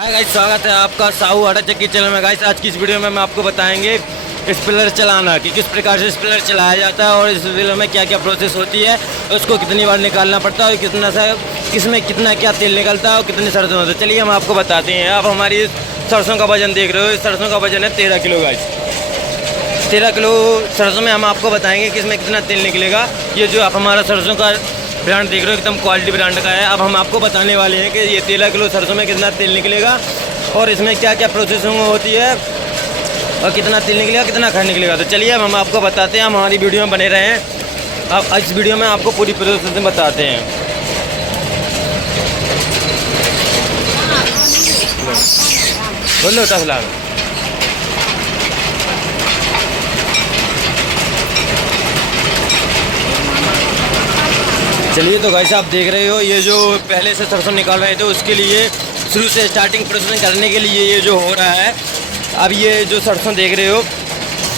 Hi guys, स्वागत है आपका साहू आटा चक्की चैनल में। गाइस आज की इस वीडियो में हम आपको बताएंगे स्पिलर चलाना कि किस प्रकार से स्पिलर चलाया जाता है और इस स्पिलर में क्या क्या प्रोसेस होती है, उसको कितनी बार निकालना पड़ता है और कितना सा किसमें कितना क्या तेल निकलता है और कितनी सरसों होती है। चलिए हम आपको बताते हैं। आप हमारी सरसों का वजन देख रहे हो, इस सरसों का वजन है 13 किलो। गाइस 13 किलो सरसों में हम आपको बताएंगे कि इसमें कितना तेल निकलेगा। ये जो आप हमारा सरसों का ब्रांड देख रहे हो एकदम क्वालिटी ब्रांड का है। अब हम आपको बताने वाले हैं कि ये 13 किलो सरसों में कितना तेल निकलेगा और इसमें क्या क्या प्रोसेसिंग होती है और कितना तेल निकलेगा, कितना खर्च निकलेगा। तो चलिए अब हम आपको बताते हैं, हम हमारी वीडियो में बने रहे हैं। अब इस वीडियो में आपको पूरी प्रोसेसिंग बताते हैं। बोलो तसला चलिए। तो गाइस आप देख रहे हो, ये जो पहले से सरसों निकाल रहे थे उसके लिए शुरू से स्टार्टिंग प्रोसेसिंग करने के लिए ये जो हो रहा है, अब ये जो सरसों देख रहे हो,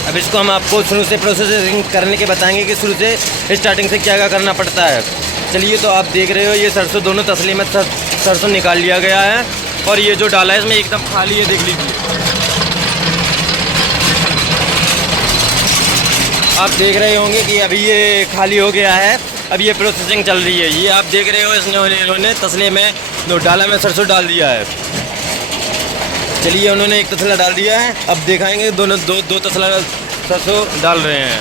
अब इसको हम आपको शुरू से प्रोसेसिंग करने के बताएंगे कि शुरू से स्टार्टिंग से क्या क्या करना पड़ता है। चलिए तो आप देख रहे हो, ये सरसों दोनों तसले में सरसों निकाल लिया गया है और ये जो डाला है इसमें एकदम खाली है, देख लीजिए। आप देख रहे होंगे कि अभी ये खाली हो गया है, अब ये प्रोसेसिंग चल रही है। ये आप देख रहे हो, इन्होंने तसले में दो डाला में सरसों डाल दिया है। चलिए उन्होंने एक तसला डाल दिया है, अब दिखाएंगे दोनों दो तसला सरसों डाल रहे हैं।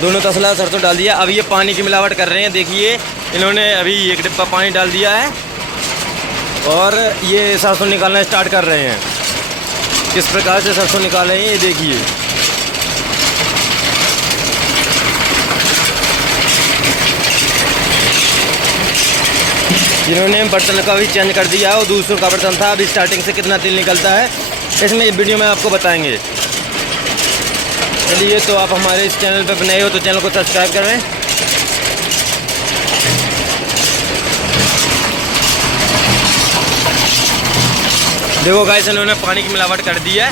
दोनों तसला सरसों डाल दिया। अब ये पानी की मिलावट कर रहे हैं। देखिए इन्होंने अभी एक डिब्बा पानी डाल दिया है और ये सरसों निकालना स्टार्ट कर रहे हैं। किस प्रकार से सरसों निकाल रहे हैं ये देखिए। जिन्होंने बर्तन का भी चेंज कर दिया है और दूसरों का बर्तन था। अभी स्टार्टिंग से कितना तेल निकलता है इसमें वीडियो में आपको बताएंगे। चलिए तो आप हमारे इस चैनल पर नए हो तो चैनल को सब्सक्राइब करें। देखो गाइस, इन्होंने पानी की मिलावट कर दी है।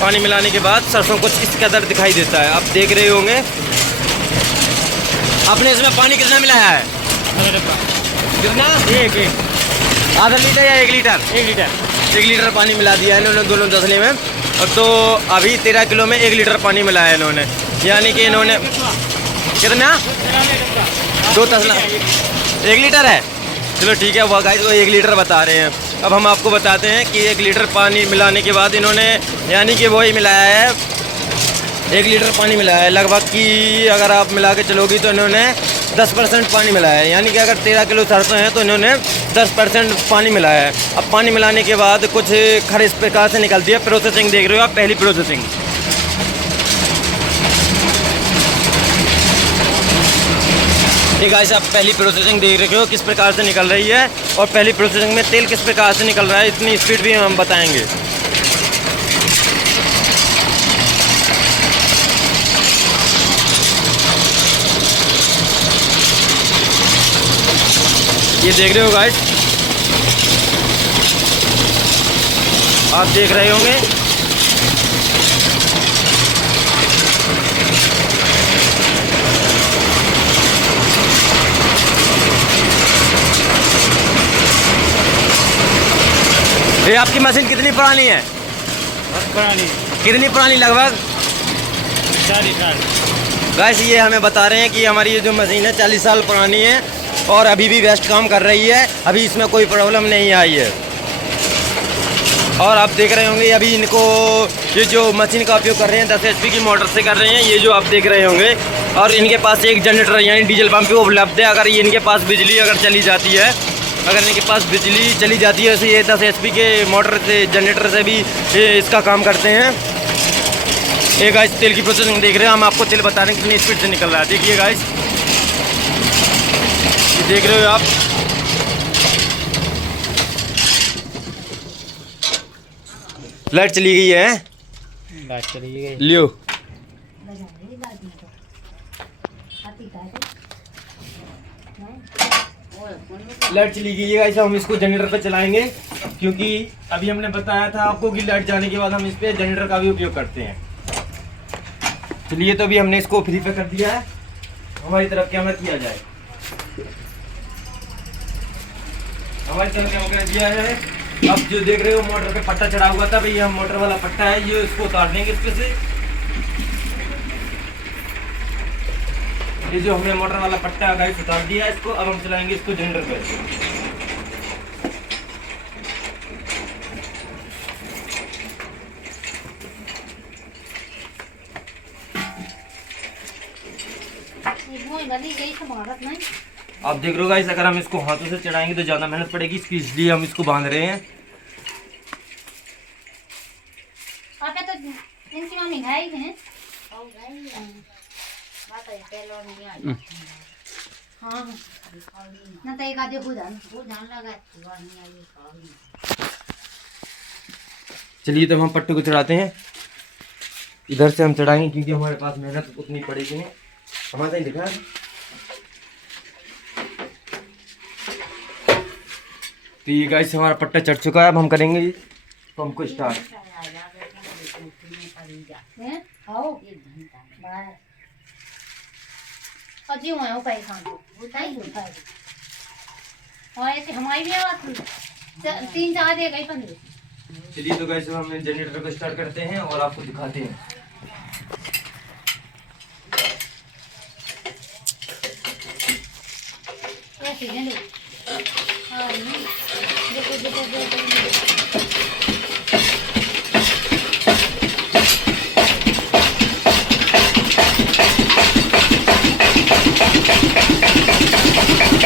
पानी मिलाने के बाद सरसों कुछ इस कदर दिखाई देता है, आप देख रहे होंगे। आपने इसमें पानी कितना मिलाया है? कितना? एक आधा लीटर या 1 लीटर? 1 लीटर पानी मिला दिया है इन्होंने दोनों तसले में। और तो अभी 13 किलो में 1 लीटर पानी मिलाया है इन्होंने, यानी कि इन्होंने कितना? 2 तसला 1 लीटर है। चलो ठीक है, वह गाइस वो 1 लीटर बता रहे हैं। अब हम आपको बताते हैं कि 1 लीटर पानी मिलाने के बाद इन्होंने यानी कि वही मिलाया है, 1 लीटर पानी मिलाया है लगभग। कि अगर आप मिला के चलोगी तो इन्होंने 10% पानी मिलाया है, यानी कि अगर 13 किलो सरसों है तो इन्होंने 10% पानी मिलाया है। अब पानी मिलाने के बाद कुछ खर इस प्रकार से निकलती है। प्रोसेसिंग देख रहे हो आप, पहली प्रोसेसिंग। ठीक है, आप पहली प्रोसेसिंग देख रहे हो किस प्रकार से निकल रही है और पहली प्रोसेसिंग में तेल किस प्रकार से निकल रहा है, इतनी स्पीड भी हम बताएंगे। ये देख रहे हो गाइस, आप देख रहे होंगे। ये आपकी मशीन कितनी पुरानी है? पुरानी। कितनी पुरानी? लगभग 40 साल। गाइस ये हमें बता रहे हैं कि हमारी ये जो मशीन है 40 साल पुरानी है और अभी भी बेस्ट काम कर रही है, अभी इसमें कोई प्रॉब्लम नहीं आई है। और आप देख रहे होंगे अभी इनको ये जो मशीन का उपयोग कर रहे हैं 10 HP की मोटर से कर रहे हैं, ये जो आप देख रहे होंगे। और इनके पास एक जनरेटर यानी डीजल पंप भी उपलब्ध है। अगर इनके पास बिजली अगर चली जाती है, अगर इनके पास बिजली चली जाती है तो ये 10 HP के मोटर से जनरेटर से भी इसका काम करते हैं। ये गाइस तेल की प्रोसेसिंग देख रहे हैं, हम आपको तेल बता रहे हैं कितनी स्पीड से निकल रहा है। देखिए गाइस, ये देख रहे हो आप। लाइट चली गई है, लाइट चली गई। लियो। लाइट चली गई है गाइस, हम इसको जनरेटर पे चलाएंगे क्योंकि अभी हमने बताया था आपको कि लाइट जाने के बाद हम इस पे जनरेटर का भी उपयोग करते हैं। चलिए तो अभी हमने इसको फ्री पे कर दिया है, हमारी तरफ कैमरा किया जाए। हमारे चल के हमने दिया है। अब जो देख रहे हो मोटर पे पट्टा चढ़ा हुआ था भाई, ये मोटर वाला पट्टा है, ये इसको उतार देंगे इसमें से। ये जो हमने मोटर वाला पट्टा गाइस उतार दिया है इसको, अब हम चलाएंगे इसको जनरेटर पे। आप देख रहे हो गाइस, अगर हम इसको हाथों से चढ़ाएंगे तो ज़्यादा मेहनत पड़ेगी इसकी, इसलिए हम इसको बांध रहे हैं। तो इनकी मम्मी है ही हैं। हाँ ना तो एक आधे हो जान लगा। चलिए, तो हम पट्टे को चढ़ाते हैं। इधर से हम चढ़ाएंगे क्योंकि हमारे पास मेहनत उतनी पड़ेगी नहीं। हमारा ही दिखा तो ये गाइस हमारा पट्टा चढ़ चुका है। अब हम करेंगे पंप को स्टार्ट। हमारी भी आवाज 3-4 देगा ही 15। चलिए, तो गाइस हम जनरेटर को स्टार्ट करते हैं और आपको दिखाते हैं।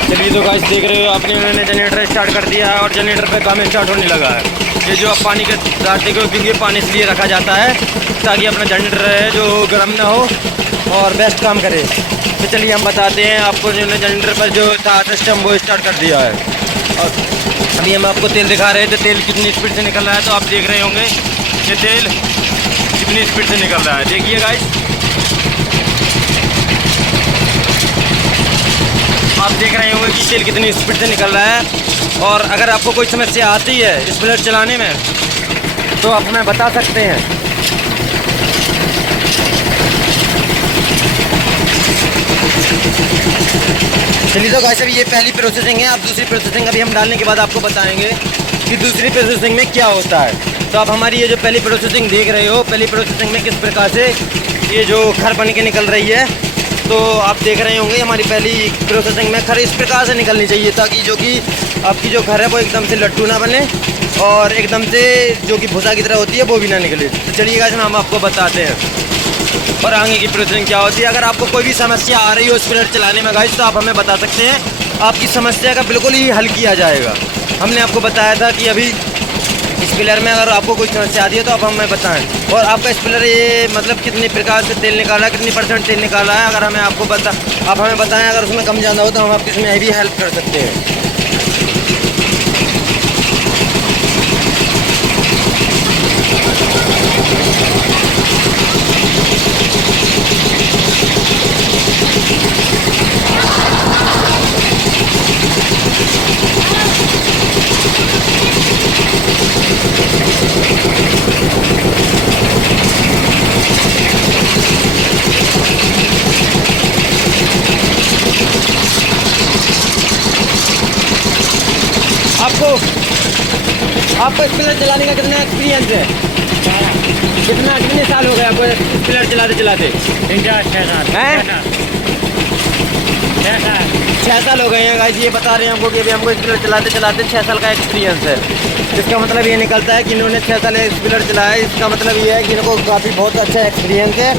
चलिए, तो गाइस देख रहे हो आपने, उन्होंने जनरेटर स्टार्ट कर दिया है और जनरेटर पे काम स्टार्ट होने लगा है। ये जो आप पानी का दांत देखो, क्योंकि पानी इसलिए रखा जाता है ताकि अपना जनरेटर है जो गर्म ना हो और बेस्ट काम करे। तो चलिए हम बताते हैं आपको, जिन्होंने जनरेटर पर जो था सिस्टम वो स्टार्ट कर दिया है। और अभी हम आपको तेल दिखा रहे थे, तेल कितनी स्पीड से निकल रहा है, तो आप देख रहे होंगे ये तेल कितनी स्पीड से निकल रहा है। देखिए गाइस, आप देख रहे होंगे कि तेल कितनी स्पीड से निकल रहा है। और अगर आपको कोई समस्या आती है स्प्लेयर चलाने में तो आप हमें बता सकते हैं। चलिए, तो गाइस अभी ये पहली प्रोसेसिंग है। अब दूसरी प्रोसेसिंग अभी हम डालने के बाद आपको बताएंगे कि दूसरी प्रोसेसिंग में क्या होता है। तो आप हमारी ये जो पहली प्रोसेसिंग देख रहे हो, पहली प्रोसेसिंग में किस प्रकार से ये जो खर बन के निकल रही है, तो आप देख रहे होंगे हमारी पहली प्रोसेसिंग में खर इस प्रकार से निकलनी चाहिए ताकि जो कि आपकी जो खर है वो एकदम से लट्टू ना बने और एकदम से जो कि भूसा की तरह होती है वो भी ना निकले। तो चलिए गाइस हम आपको बताते हैं और आगे की प्रोसेसिंग क्या होती है। अगर आपको कोई भी समस्या आ रही हो स्प्लेयर चलाने में गाइस, तो आप हमें बता सकते हैं, आपकी समस्या का बिल्कुल ही हल किया जाएगा। हमने आपको बताया था कि अभी स्पिलर में अगर आपको कोई समस्या आती है तो आप हमें बताएं। और आपका स्पिलर ये मतलब कितनी प्रकार से तेल निकाल रहा है, कितनी % तेल निकाल रहा है, अगर आप हमें बताएं। अगर उसमें कम ज़्यादा हो तो हम आपकी इसमें भी हेल्प कर सकते हैं। आपको स्पिलर चलाने का कितना एक्सपीरियंस है? कितने साल हो गए आपको स्पिलर चलाते चलाते? 6 साल हैं? 6 साल हो गए हैं गाइस। ये बता रहे हैं हमको कि अभी हमको स्पिलर चलाते चलाते 6 साल का एक्सपीरियंस है। इसका मतलब ये निकलता है कि इन्होंने 6 साल स्पिलर चलाया है। इसका मतलब ये है कि इनको काफ़ी बहुत अच्छा एक्सपीरियंस है,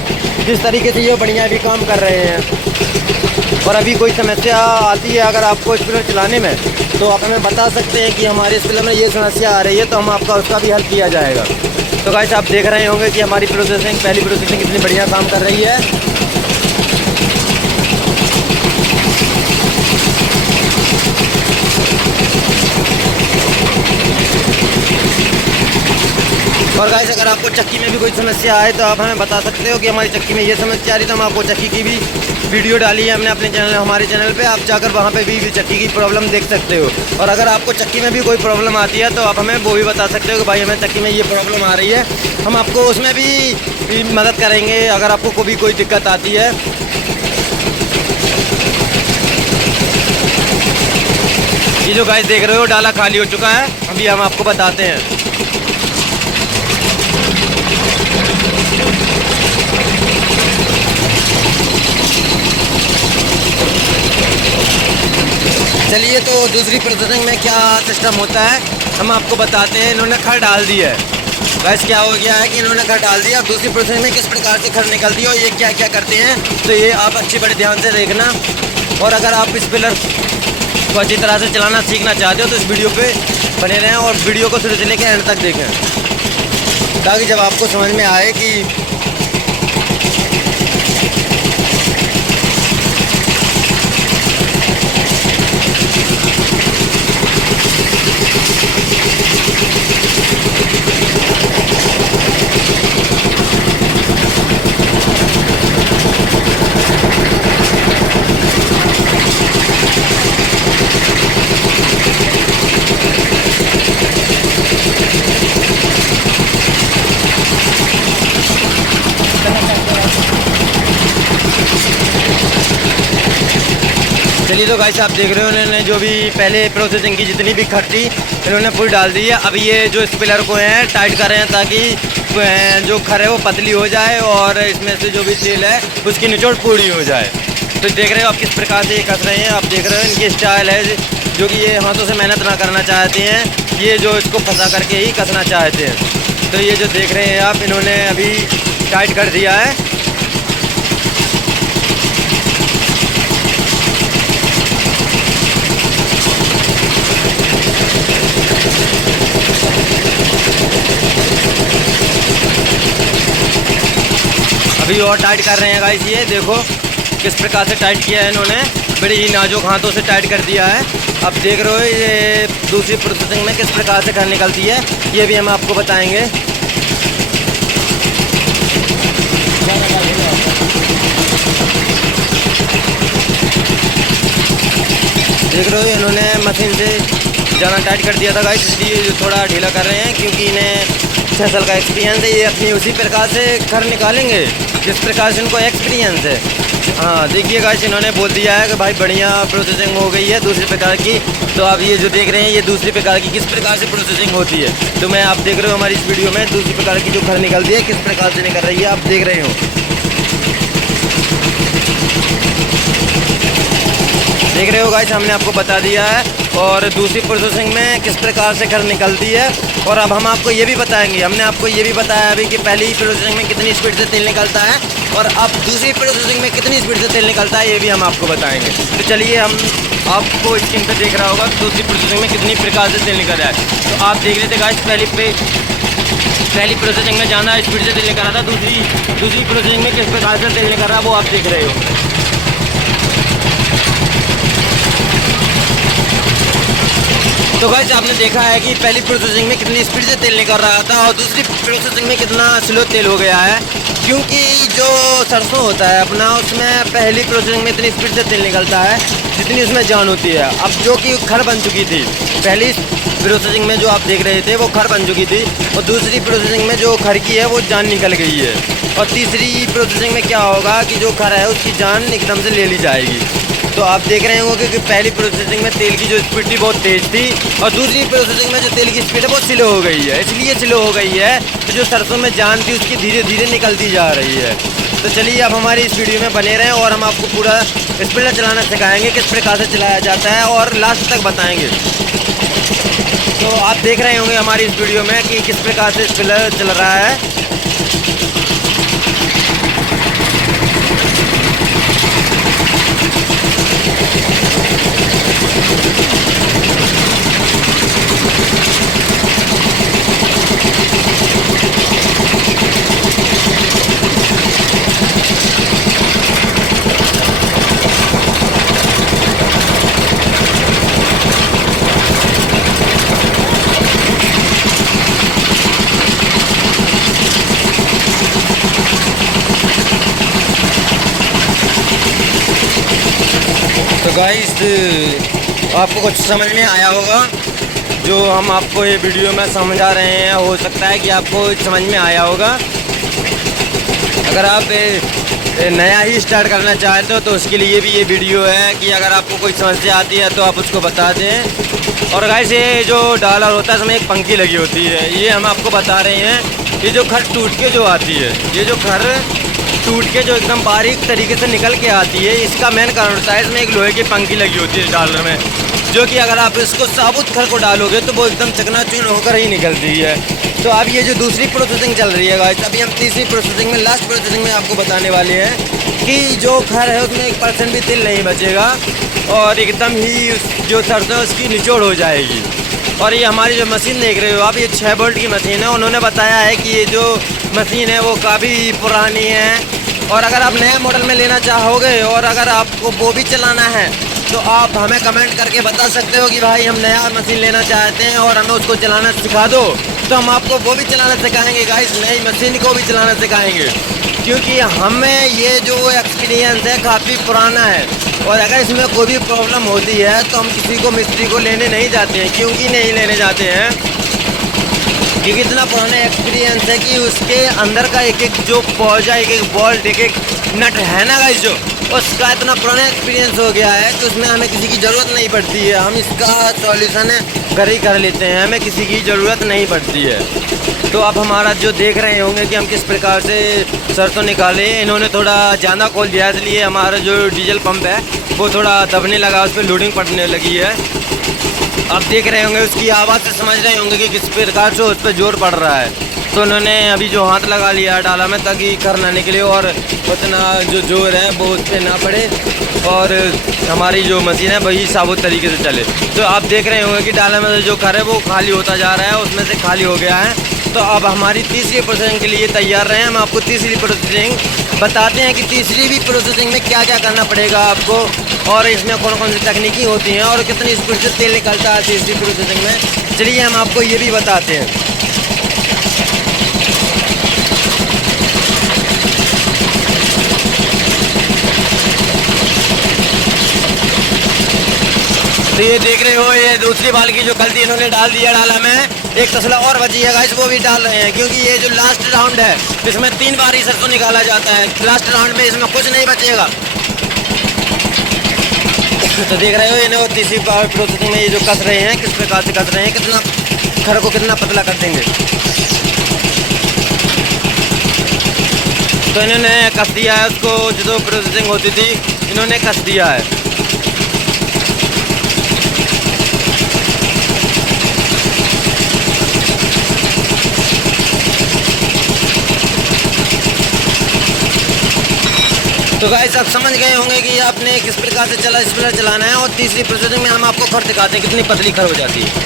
जिस तरीके से ये बढ़िया भी काम कर रहे हैं। और अभी कोई समस्या आती है अगर आपको स्पिलर चलाने में, तो आप हमें बता सकते हैं कि हमारे स्पिलर में ये समस्या आ रही है, तो हम आपका उसका भी हल किया जाएगा। तो गाइस आप देख रहे होंगे कि हमारी प्रोसेसिंग, पहली प्रोसेसिंग कितनी बढ़िया काम कर रही है। और गाइस अगर आपको चक्की में भी कोई समस्या आए तो आप हमें बता सकते हो कि हमारी चक्की में ये समस्या आ रही, तो हम आपको चक्की की भी वीडियो डाली है हमने अपने चैनल, हमारे चैनल पे। आप जाकर वहाँ पे भी चक्की की प्रॉब्लम देख सकते हो। और अगर आपको चक्की में भी कोई प्रॉब्लम आती है तो आप हमें वो भी बता सकते हो कि भाई हमें चक्की में ये प्रॉब्लम आ रही है, हम आपको उसमें भी मदद करेंगे अगर आपको भी कोई दिक्कत आती है। ये जो गाइस देख रहे हो डाला खाली हो चुका है, अभी हम आपको बताते हैं। चलिए तो दूसरी प्रोसेसिंग में क्या सिस्टम होता है हम आपको बताते हैं। इन्होंने खर डाल दी है गाइस, क्या हो गया है कि इन्होंने खर डाल दिया। अब दूसरी प्रोसेसिंग में किस प्रकार से खर निकलती है और ये क्या क्या करते हैं, तो ये आप अच्छी बड़े ध्यान से देखना। और अगर आप इस पिलर को अच्छी तरह से चलाना सीखना चाहते हो तो इस वीडियो पे बने रहें और वीडियो को शुरू से लेकर एंड तक देखें, ताकि जब आपको समझ में आए कि चलिए तो गाइस आप देख रहे हो इन्होंने जो भी पहले प्रोसेसिंग की जितनी भी खर थी इन्होंने पूरी डाल दी है। अब ये जो इस पिलर को हैं टाइट कर रहे हैं ताकि जो खर है वो पतली हो जाए और इसमें से जो भी तेल है उसकी निचोड़ पूरी हो जाए। तो देख रहे हो आप किस प्रकार से ये कस रहे हैं। आप देख रहे हो इनकी स्टाइल है जो कि ये हाथों से मेहनत ना करना चाहते हैं, ये जो इसको फंसा करके ही कसना चाहते हैं। तो ये जो देख रहे हैं आप इन्होंने अभी टाइट कर दिया है। अभी और टाइट कर रहे हैं गाइस, ये देखो किस प्रकार से टाइट किया है इन्होंने, बड़े ही नाजुक हाथों से टाइट कर दिया है। अब देख रहे हो ये दूसरी प्रोसेसिंग में किस प्रकार से खर निकलती है, ये भी हम आपको बताएंगे। देख रहे हो इन्होंने मशीन से ज़्यादा टाइट कर दिया था गाइस, इसलिए थोड़ा ढीला कर रहे हैं क्योंकि इन्हें 6 साल का एक्सपीरियंस है। ये अपनी उसी प्रकार से खर निकालेंगे जिस प्रकार से इनको एक्सपीरियंस है। हाँ देखिए गाइस इन्होंने बोल दिया है कि भाई बढ़िया प्रोसेसिंग हो गई है दूसरी प्रकार की। तो आप ये जो देख रहे हैं ये दूसरी प्रकार की किस प्रकार से प्रोसेसिंग होती है, तो मैं आप देख रहे हो हमारी इस वीडियो में दूसरी प्रकार की जो खर निकलती है किस प्रकार से निकल रही है आप देख रहे हो। देख रहे हो गाइस हमने आपको बता दिया है और दूसरी प्रोसेसिंग में किस प्रकार से खर निकलती है। और अब हम आपको ये भी बताएंगे, हमने आपको ये भी बताया अभी कि पहली प्रोसेसिंग में कितनी स्पीड से तेल निकलता है और अब दूसरी प्रोसेसिंग में कितनी स्पीड से तेल निकलता है, ये भी हम आपको बताएंगे। तो चलिए हम आपको स्क्रीन पे देख रहा होगा दूसरी प्रोसेसिंग में कितनी प्रकार से तेल निकल रहा है। तो आप देख रहे थे गाइस पहली प्रोसेसिंग में ज़्यादा स्पीड से तेल निकल रहा था, दूसरी प्रोसेसिंग में किस प्रकार से तेल निकल रहा है वो आप देख रहे हो। तो गाइस आपने देखा है कि पहली प्रोसेसिंग में कितनी स्पीड से तेल निकल रहा था और दूसरी प्रोसेसिंग में कितना स्लो तेल हो गया है, क्योंकि जो सरसों होता है अपना उसमें पहली प्रोसेसिंग में इतनी स्पीड से तेल निकलता है जितनी उसमें जान होती है। अब जो कि खर बन चुकी थी पहली प्रोसेसिंग में जो आप देख रहे थे वो खर बन चुकी थी और दूसरी प्रोसेसिंग में जो खर की है वो जान निकल गई है। और तीसरी प्रोसेसिंग में क्या होगा कि जो खर है उसकी जान एकदम से ले ली जाएगी। तो आप देख रहे होंगे कि पहली प्रोसेसिंग में तेल की जो स्पीड थी बहुत तेज़ थी और दूसरी प्रोसेसिंग में जो तेल की स्पीड है वो स्लो हो गई है। इसलिए स्लो हो गई है तो जो सरसों में जान थी उसकी धीरे धीरे निकलती जा रही है। तो चलिए अब हमारी इस वीडियो में बने रहें और हम आपको पूरा स्प्लेंडर चलाना सिखाएंगे, किस प्रकार से चलाया जाता है और लास्ट तक बताएंगे। तो आप देख रहे होंगे हमारी इस वीडियो में कि किस प्रकार से स्प्लेंडर चल रहा है। तो गाइस आपको कुछ समझ में आया होगा जो हम आपको ये वीडियो में समझा रहे हैं, हो सकता है कि आपको समझ में आया होगा। अगर आप नया ही स्टार्ट करना चाहते हो तो उसके लिए भी ये वीडियो है कि अगर आपको कोई समस्या आती है तो आप उसको बता दें। और गाइस ये जो डालर होता है इसमें एक पंखी लगी होती है, ये हम आपको बता रहे हैं। ये जो खर टूट के जो आती है, ये जो खर टूट के जो एकदम बारीक तरीके से निकल के आती है, इसका मेन कारण होता है इसमें एक लोहे की पंखी लगी होती है डालर में, जो कि अगर आप इसको साबुत खर को डालोगे तो वो एकदम चकनाचूर होकर ही निकलती है। तो अब ये जो दूसरी प्रोसेसिंग चल रही है गाइस, अभी हम तीसरी प्रोसेसिंग में, लास्ट प्रोसेसिंग में आपको बताने वाले हैं कि जो खर है उसमें 1% भी तेल नहीं बचेगा और एकदम ही जो सरसों है उसकी निचोड़ हो जाएगी। और ये हमारी जो मशीन देख रहे हो आप, ये 6 वोल्ट की मशीन है। उन्होंने बताया है कि ये जो मशीन है वो काफ़ी पुरानी है और अगर आप नया मॉडल में लेना चाहोगे और अगर आपको वो भी चलाना है तो आप हमें कमेंट करके बता सकते हो कि भाई हम नया मशीन लेना चाहते हैं और हमें उसको चलाना सिखा दो, तो हम आपको वो भी चलाना सिखाएंगे गाइस, नई मशीन को भी चलाना सिखाएंगे। क्योंकि हमें ये जो एक्सपीरियंस है काफ़ी पुराना है और अगर इसमें कोई भी प्रॉब्लम होती है तो हम किसी को मिस्त्री को लेने नहीं जाते हैं। क्योंकि नहीं लेने जाते हैं क्योंकि इतना पुराना एक्सपीरियंस है कि उसके अंदर का एक एक जो पौजा, एक एक बोल्ट, एक एक नट है ना गाइस, जो उसका इतना पुराना एक्सपीरियंस हो गया है कि उसमें हमें किसी की ज़रूरत नहीं पड़ती है। हम इसका सॉल्यूशन घर ही कर लेते हैं, हमें किसी की ज़रूरत नहीं पड़ती है। तो आप हमारा जो देख रहे होंगे कि हम किस प्रकार से सरसों निकाले, इन्होंने थोड़ा ज़्यादा खोल दिया इसलिए हमारा जो डीजल पंप है वो थोड़ा दबने लगा, उस पर लोडिंग पड़ने लगी है। आप देख रहे होंगे उसकी आवाज़ से समझ रहे होंगे कि किस प्रकार से उस पर जोर पड़ रहा है। तो उन्होंने अभी जो हाथ लगा लिया डाला में ताकि खर ना निकले और उतना जो जोर है वो उस पर ना पड़े और हमारी जो मशीन है वही साबुत तरीके से चले। तो आप देख रहे होंगे कि डाला में जो खर है वो खाली होता जा रहा है, उसमें से खाली हो गया है। तो अब हमारी तीसरी प्रोसेसिंग के लिए तैयार रहे। हम आपको तीसरी प्रोसेसिंग बताते हैं कि तीसरी भी प्रोसेसिंग में क्या क्या करना पड़ेगा आपको और इसमें कौन कौन सी तकनीकी होती हैं और कितनी स्पीड से तेल निकलता है तीसरी प्रोसेसिंग में। चलिए हम आपको ये भी बताते हैं। तो ये देख रहे हो, ये दूसरी बाल की जो गलती इन्होंने डाल दिया डाला में, एक तसला और बची है गाइस, वो भी डाल रहे हैं क्योंकि ये जो लास्ट राउंड है इसमें 3 बार ही सरसों निकाला जाता है। लास्ट राउंड में इसमें कुछ नहीं बचेगा। तो देख रहे हो इन्हें वो तीसरी बार प्रोसेसिंग में ये जो कस रहे हैं, किस प्रकार से कस रहे हैं, कितना खर को कितना पतला कर देंगे। तो इन्होंने कस दिया है उसको, जो प्रोसेसिंग होती थी इन्होंने कस दिया है। तो गाइस आप समझ गए होंगे कि आपने किस प्रकार से स्पिलर चलाना है। और तीसरी प्रोसेसिंग में हम आपको खर दिखाते हैं कितनी पतली खर हो जाती है।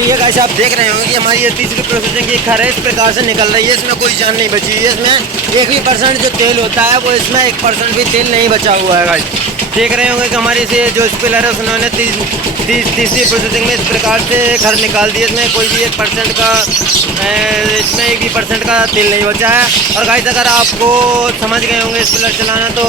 ये गाइस आप देख रहे होंगे कि हमारी ये तीसरी प्रोसेसिंग की खर है, इस प्रकार से निकल रही है, इसमें कोई जान नहीं बची है। इसमें 1% जो तेल होता है वो इसमें 1% भी तेल नहीं बचा हुआ है गाइस। देख रहे होंगे कि हमारी से जो स्पिलर है उन्होंने तीसरी प्रोसेसिंग में इस प्रकार से खर निकाल दी। इसमें कोई भी 1% का इसमें 1% का तेल नहीं बचा है। और गाइस अगर आपको समझ गए होंगे स्पिलर चलाना तो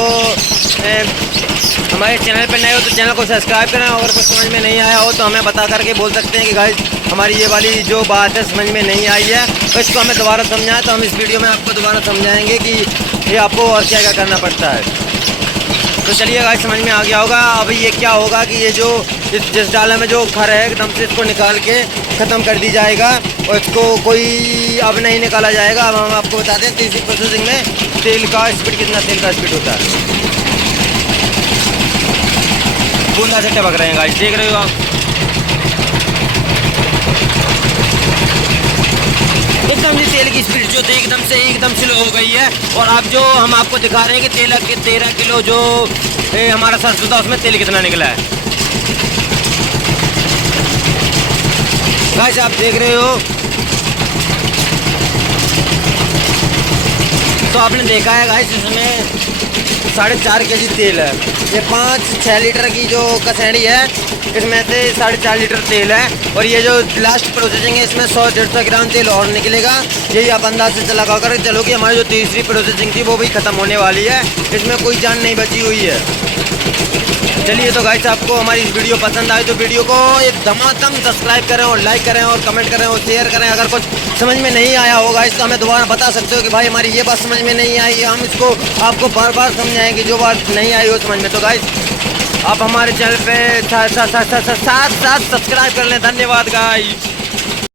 हमारे चैनल पर नए हो तो चैनल को सब्सक्राइब करें। अगर कुछ समझ में नहीं आया हो तो हमें बता करके बोल सकते हैं कि गाइस हमारी ये वाली जो बात है समझ में नहीं आई है, तो इसको हमें दोबारा समझाएं। तो हम इस वीडियो में आपको दोबारा समझाएंगे कि ये आपको और क्या क्या करना पड़ता है। तो चलिए गाइस समझ में आ गया होगा। अभी ये क्या होगा कि ये जो जिस डाला में जो खर है एकदम से इसको निकाल के ख़त्म कर दी जाएगा और इसको कोई अब नहीं निकाला जाएगा। अब हम आपको बताते हैं तीसरी प्रोसेसिंग में तेल का स्पीड, कितना तेल का स्पीड होता है। बूंदा से टपक रहे हैं गाइस, देख रहे हो आप। एकदम से तेल की स्पीड जो थी एकदम स्लो हो गई है। और अब जो हम आपको दिखा रहे हैं कि 13 किलो जो हमारा सरसों था उसमें तेल कितना निकला है। गाइस आप देख रहे हो, तो आपने देखा है गाइस इसमें 4.5 kg तेल है। ये 5-6 लीटर की जो कसैड़ी है इसमें से 4.5 लीटर तेल है। और ये जो लास्ट प्रोसेसिंग है इसमें 100-150 ग्राम तेल और निकलेगा। यही आप अंदाज से लगा कर चलो कि हमारी जो तीसरी प्रोसेसिंग थी वो भी ख़त्म होने वाली है। इसमें कोई जान नहीं बची हुई है। चलिए तो गाइस आपको हमारी इस वीडियो पसंद आए तो वीडियो को एक धमाधम सब्सक्राइब करें और लाइक करें और कमेंट करें और शेयर करें। अगर कुछ समझ में नहीं आया होगा इसको हमें दोबारा बता सकते हो कि भाई हमारी ये बात समझ में नहीं आई, हम इसको आपको बार बार समझाएंगे जो बात नहीं आई हो समझ में। तो गाइस आप हमारे चैनल पे साथ सब्सक्राइब कर लें। धन्यवाद गाइस।